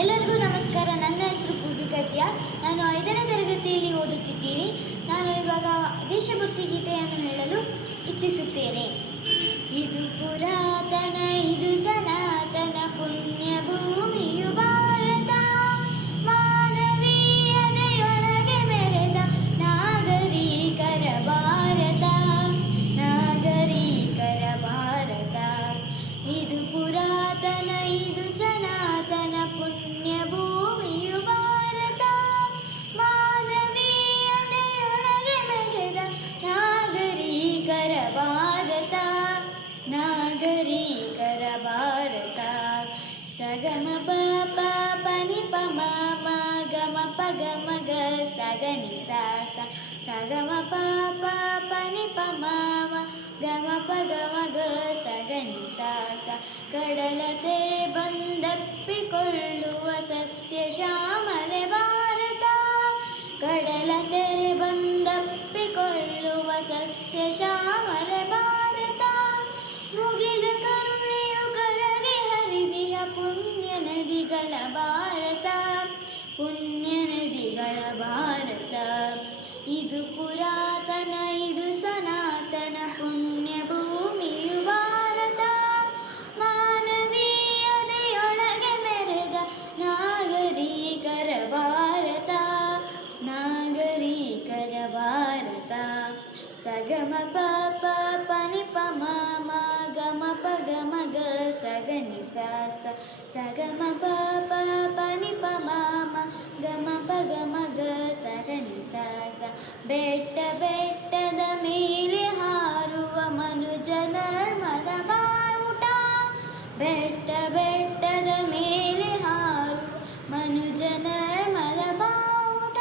ಎಲ್ಲರಿಗೂ ನಮಸ್ಕಾರ. ನನ್ನ ಹೆಸರು ಪೂರ್ವಿಕಾ ಜಿಯಾರ್. ನಾನು 5ನೇ ತರಗತಿಯಲ್ಲಿ ಓದುತ್ತಿದ್ದೀನಿ. ನಾನು ಇವಾಗ ದೇಶಭಕ್ತಿ ಗೀತೆಯನ್ನು ಹೇಳಲು ಇಚ್ಛಿಸುತ್ತೇನೆ. ಇದು ಪುರಾತನ, ಇದು ಸನಾತನ ಪುಣ್ಯ ಭೂಮಿಯು ಭಾರತ. ಮಾನವೀಯತೆಯೊಳಗೆ ಮೆರೆದ ನಾಗರಿಕರ ಭಾರತ, ನಾಗರಿಕರ ಭಾರತ. ಇದು ಪುರಾತನ, ಇದು ಸನಾತನ ಪುಣ್ಯ ಭೂಮಿಯು ಭಾರತ. ಮಾನವೀಯತೆಯೊಳಗೆ ಮೆರೆದ ನಾಗರಿಕರ ಭಾರತ, ನಾಗರಿಕರ ಭಾರತ. ಸಗಮ ಪ ಪನಿ ಪ ಮ ಗಮ ಪ ಗಮ ಗ ಸಗನಿ ಸ ಸಗಮ ಪ ಪನಿ ಪ ಮ ಗಮ ಪ ಗಮ ಗ ಸಗನಿ ಸ ಕಡಲ ತೆರೆ ಬಂದಪ್ಪಿಕೊಳ್ಳುವ ಸಸ್ಯ ಶ್ಯಾಮಲೆ ಭಾರತ. ಕಡಲ ತೆರೆ ಬಂದಪ್ಪಿಕೊಳ್ಳುವ ಸಸ್ಯ ಶ್ಯಾಮಲೆ ಭಾರತ. ಮುಗಿಲು ಕರುಣೆಯು ಕರಗಿ ಹರಿದಿಯ ಪುಣ್ಯ ನದಿಗಳ ಭಾರತ, ಪುಣ್ಯ ನದಿಗಳ ಭಾರತ. ಇದು ಪುರಾತನ, ಇದು ಸನಾತನ ಪುಣ್ಯ ಭೂಮಿಯು ಭಾರತ. ಮಾನವೀಯತೆಯೊಳಗೆ ಮೆರೆದ ನಾಗರಿಕರ ಭಾರತ, ನಾಗರಿಕರ ಭಾರತ. ಸಗಮ ಪ ಪನಿ ಪ ಮ ಗಮ ಪ ಗಮ ಗ ಸಗನಿ ಸ ಸಗಮ ಪ ಪನಿ ಪ ಮ ಗಮ ಪ ಗಮ ಗ ಸಗನಿ ಸ ಬೆಟ್ಟ ಬೆಟ್ಟದ ಮೇಲೆ ಹಾರುವ ಮನುಜ ಧರ್ಮದ ಬಾವುಟ. ಬೆಟ್ಟ ಬೆಟ್ಟದ ಮೇಲೆ ಹಾರುವ ಮನುಜ ಧರ್ಮದ ಬಾವುಟ.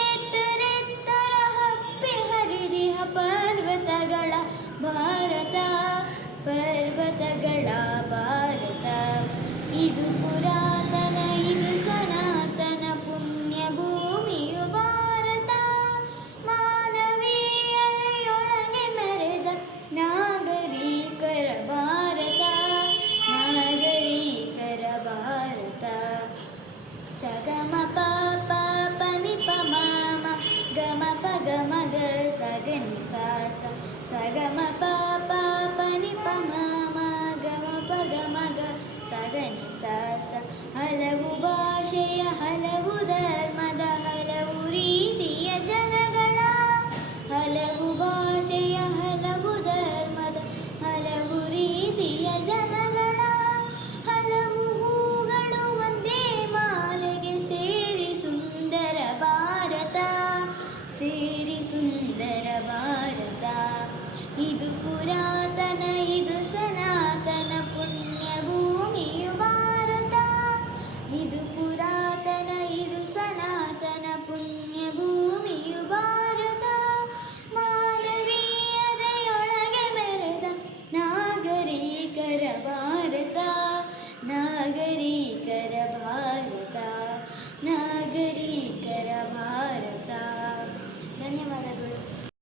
ಎತ್ತರೆತ್ತರ ಹಪ್ಪಿ ಹರಿದಿಹ ಪರ್ವತಗಳ ಭಾರತ, ಪರ್ವತಗಳ ಭಾರತ. ಇದು ಪುರಾತನ, ಇದು ಸನಾತನ ಪುಣ್ಯ ಭೂಮಿಯು ಭಾರತ. ಮಾನವೀಯತೆಯೊಳಗೆ ಮೆರೆದ ನಾಗರಿಕರ ಭಾರತ, ನಾಗರಿಕರ ಭಾರತ. ಸಗಮ ಪ ಪನಿ ಪ ಮ ಗಮ ಪ ಗಮ ಗ ಸಗನಿ ಸ ಸಗಮ ಪ ಪನಿ ಪ ಮ ಗಮ ಪ ಗಮ ಗ ಸಗನಿ ಸ ಹಲವು ಭಾಷೆಯ, ಹಲವು ಧರ್ಮದ, ಹಲವು ರೀತಿಯ ಜನಗಳ. ಹಲವು ಭಾಷೆಯ, ಹಲವು ಧರ್ಮದ, ಹಲವು ರೀತಿಯ ಜನಗಳ. ಹಲವು ಹೂಗಳು ಒಂದೇ ಮಾಲೆಗೆ ಸೇರಿ ಸುಂದರ ಭಾರತ, ಸೇರಿ ಸುಂದರ ಭಾರತ. ಇದು ಪುರಾ